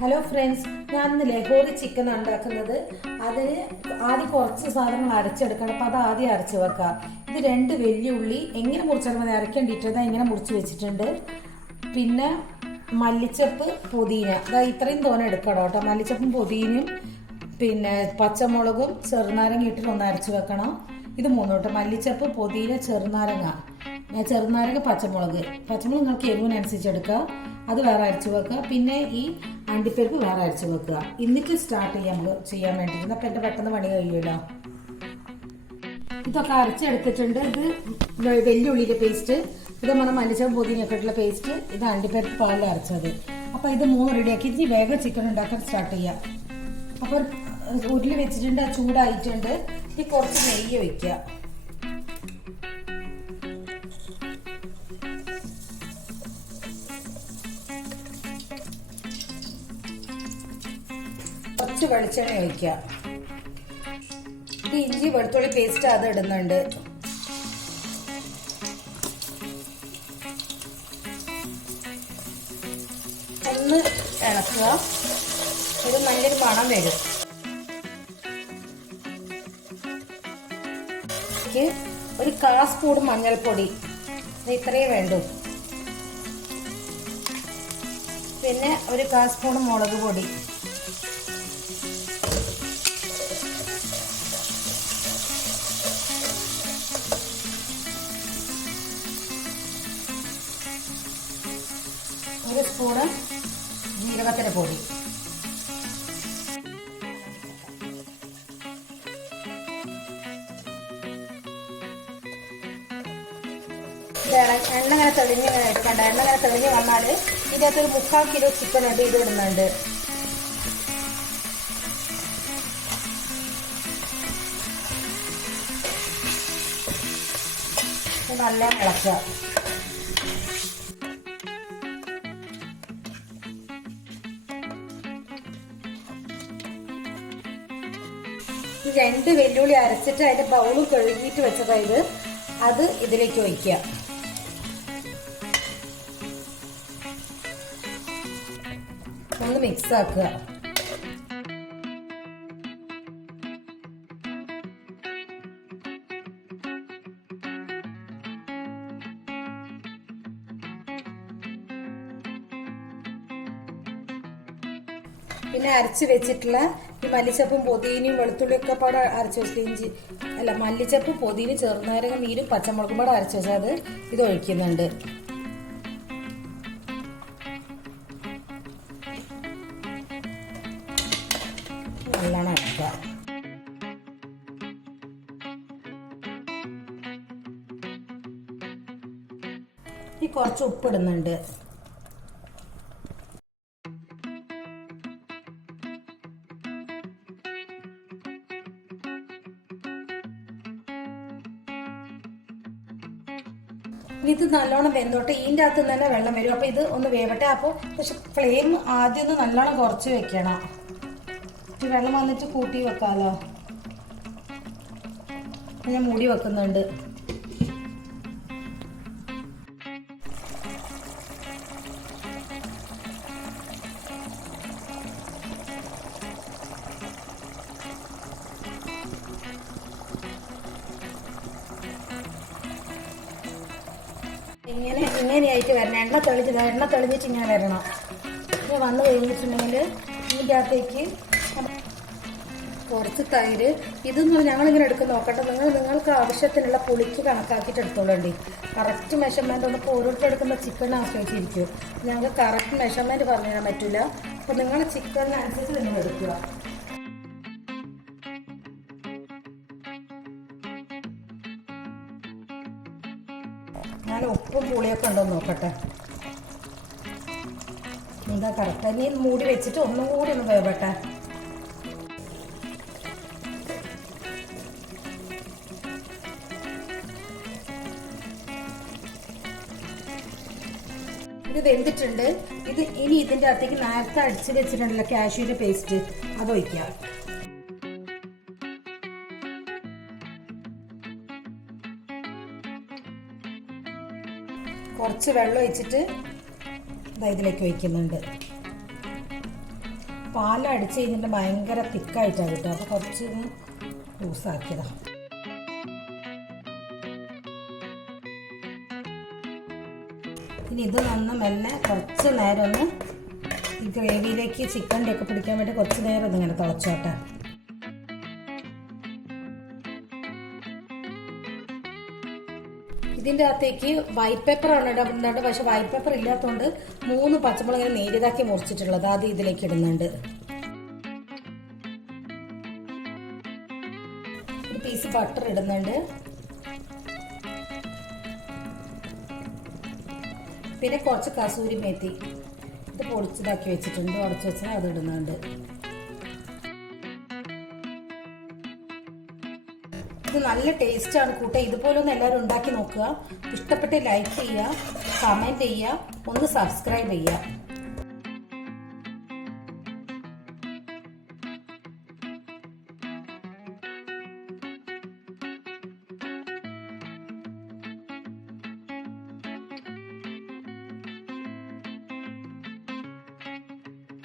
Hello friends ഞാൻ ഇന്ന് ലഹോറി chicken ഉണ്ടാക്കുന്നത്. അതിന് ആദ്യം കുറച്ച് സാധനങ്ങൾ അരച്ചെടുക്കണം. അപ്പോൾ അത് ആദ്യം അരച്ച് വെക്കാം. ഇത് രണ്ട് വലിയ ഉള്ളി എങ്ങനെ മുറിച്ചെടുക്കുന്നത് മതി അരക്കേണ്ടിട്ട് എങ്ങനെ ഇങ്ങനെ മുറിച്ച് വെച്ചിട്ടുണ്ട്. പിന്നെ മല്ലിച്ചപ്പ് പുതിന. അതാ ഇത്രയും തോനെ എടുക്കണം കേട്ടോ. മല്ലിച്ചപ്പും പുതിനയും പിന്നെ പച്ചമുളകും ചെറുനാരങ്ങ ഇട്ടിട്ട് ഒന്ന് അരച്ച് വെക്കണം. ഇത് മൂന്നോട്ട് മല്ലിച്ചപ്പ് പുതിന ചെറുനാരങ്ങ. ഏ, ചെറുനാരങ്ങ പച്ചമുളക്. പച്ചമുളക് നിങ്ങൾക്ക് എരിവിനനുസരിച്ച് എടുക്കുക അത് വേറെ അരച്ച് വെക്കുക. പിന്നെ ഈ അണ്ടിപ്പരിപ്പ് വേറെ അരച്ച് വെക്കുക. എന്നിട്ട് സ്റ്റാർട്ട് ചെയ്യാൻ നമുക്ക് ചെയ്യാൻ വേണ്ടിയിട്ട് അപ്പം എന്റെ പെട്ടെന്ന് പണി കഴിയുമല്ലോ. ഇതൊക്കെ അരച്ചെടുത്തിട്ടുണ്ട്. ഇത് വെല്ലുള്ളിയുടെ പേസ്റ്റ് ഇത് നമ്മുടെ മല്ലിച്ചപ്പ് പുതിനൊക്കെ ഇട്ടുള്ള പേസ്റ്റ് ഇത് അണ്ടിപ്പരിപ്പ് പാലിൽ അരച്ചത്. അപ്പോൾ ഇത് മൂന്ന് റെഡിയാക്കി ഇനി വേഗം ചിക്കൻ ഉണ്ടാക്കാൻ സ്റ്റാർട്ട് ചെയ്യാം. അപ്പോൾ ഉരുളി വെച്ചിട്ടുണ്ട്. ചൂടായിട്ടുണ്ട്. ഇനി കുറച്ച് നെയ്യ് ഒഴിക്കുക. കുറച്ച് വെളിച്ചെണ്ണ ഒഴിക്കുക. ഇത് ഇഞ്ചി വെളുത്തുള്ളി പേസ്റ്റ് അത് ഇടുന്നുണ്ട്. ഒന്ന് ഇളക്കുക. ഇത് നല്ലൊരു മണം വരും. ഒരു കാ സ്പൂൺ മഞ്ഞൾപ്പൊടി. ഇത്രയേ വേണ്ടൂ. പിന്നെ ഒരു കാ സ്പൂൺ മുളക് പൊടി. സ്പൂണ് ജീരകത്തിന്റെ പൊടി. എണ്ണ ഇങ്ങനെ തെളിഞ്ഞ് ഇങ്ങനെ എടുക്കണ്ട എണ്ണ ഇങ്ങനെ തെളിഞ്ഞ് വന്നാൽ ഇതിനകത്ത് ഒരു മുക്കാൽ കിലോ ചിക്കൻ ഉണ്ട് ഇത് ഇടുന്നുണ്ട്. നല്ല ഇളക്കുക. രണ്ട് വെല്ലുള്ളി അരച്ചിട്ട് അതിന്റെ ബൗൾ കഴുകിയിട്ട് വെച്ചതാ ഇത്. അത് ഇതിലേക്ക് ഒഴിക്കുക. ഒന്ന് മിക്സ് ആക്കുക. പിന്നെ അരച്ച് വെച്ചിട്ടുള്ള ഈ മല്ലിച്ചപ്പും പൊതിനയും വെളുത്തുള്ളിയൊക്കെ പാടെ അരച്ച് വെച്ചിട്ട് ഇഞ്ചി അല്ല മല്ലിച്ചപ്പ് പൊതിന് ചെറുനാരങ്ങ നീരും പച്ചമുളകും പാടെ അരച്ച് വെച്ചാൽ അത് ഇത് ഒഴിക്കുന്നുണ്ട്. ഈ കുറച്ച് ഉപ്പിടുന്നുണ്ട്. ഇത് നല്ലോണം വെന്തോട്ട് ഇതിന്റെ അകത്ത് തന്നെ വെള്ളം വരും. അപ്പോൾ ഇത് ഒന്ന് വേവട്ടെ. അപ്പോൾ പക്ഷെ ഫ്ലെയിം ആദ്യം ഒന്ന് നല്ലോണം കുറച്ച് വെക്കണം. ഈ വെള്ളം വന്നിട്ട് കൂട്ടി വെക്കാമല്ലോ ഞാൻ മൂടി വെക്കുന്നുണ്ട്. ഇങ്ങനെ ഇങ്ങനെയായിട്ട് വരണം. എണ്ണ തെളിച്ച് എണ്ണ തെളിഞ്ഞിട്ട് ഇങ്ങനെ വരണം. ഇങ്ങനെ വന്നു കഴിഞ്ഞിട്ടുണ്ടെങ്കിൽ ഇതിന്റെ അകത്തേക്ക് കുറച്ച് തൈര്. ഇതൊന്നും ഞങ്ങളിങ്ങനെ എടുക്കുന്ന നോക്കട്ടെ നിങ്ങൾ നിങ്ങൾക്ക് ആവശ്യത്തിനുള്ള പുളിക്ക് കണക്കാക്കിയിട്ട് എടുത്തോളണ്ടി കറക്റ്റ് മെഷർമെന്റ് ഒന്ന് ഓരോരുത്തർ എടുക്കുന്ന ചിക്കൻ ആശ്രയിച്ചിരിക്കും ഞങ്ങൾക്ക് കറക്റ്റ് മെഷർമെന്റ് പറഞ്ഞു തരാൻ പറ്റില്ല അപ്പോൾ നിങ്ങൾ ചിക്കനനുസരിച്ച് നിങ്ങൾ എടുക്കുക. ഞാൻ ഉപ്പും പുളിയൊക്കെ ഉണ്ടോ നോക്കട്ടെ. എന്താ കറക്റ്റ് മൂടി വെച്ചിട്ട് ഒന്നും കൂടി ഒന്ന് വേവട്ടെ. ഇത് വെന്തിട്ടുണ്ട്. ഇത് ഇനി ഇതിന്റെ അകത്തേക്ക് നേരത്തെ അടിച്ചു വെച്ചിട്ടുണ്ടല്ലോ കാഷ്യൂന്റെ പേസ്റ്റ് അത് ഒഴിക്കാം. കുറച്ച് വെള്ളം ഒഴിച്ചിട്ട് ഇതാ ഇതിലേക്ക് ഒഴിക്കുന്നുണ്ട്. പാലടിച്ച് കഴിഞ്ഞിട്ട് ഭയങ്കര തിക്കായിട്ടാണ് കിട്ടുക. അപ്പോൾ കുറച്ച് ലൂസാക്കിയതാണ് ഇനി ഇത് നന്ന് മെല്ലെ കുറച്ച് നേരം ഒന്ന് ഈ ഗ്രേവിയിലേക്ക് ചിക്കന്റെ ഒക്കെ പിടിക്കാൻ വേണ്ടി കുറച്ച് നേരം ഒന്നിങ്ങനെ തിളച്ചോട്ടെ. ഇതിന്റെ അകത്തേക്ക് വൈറ്റ് പേപ്പർ ആണ് ഇടുന്നുണ്ട് പക്ഷെ വൈറ്റ് പേപ്പർ ഇല്ലാത്തതുകൊണ്ട് മൂന്ന് പച്ചമുളക് നേരിയതാക്കി മുറിച്ചിട്ടുള്ളത്. ആദ്യം ഇതിലേക്ക് ഇടുന്നുണ്ട്. പീസ് ബട്ടർ ഇടുന്നുണ്ട്. പിന്നെ കുറച്ച് കസൂരി മേത്തി. ഇത് പൊടിച്ചതാക്കി വെച്ചിട്ടുണ്ട്. ഉടച്ചു വെച്ചാൽ അത് ഇടുന്നുണ്ട്. നല്ല ടേസ്റ്റാണ് കൂട്ട. ഇതുപോലെ ഒന്ന് എല്ലാവരും ഉണ്ടാക്കി നോക്കുക. ഇഷ്ടപ്പെട്ട് ലൈക്ക് ചെയ്യുക കമന്റ് ചെയ്യുക ഒന്ന് സബ്സ്ക്രൈബ് ചെയ്യുക.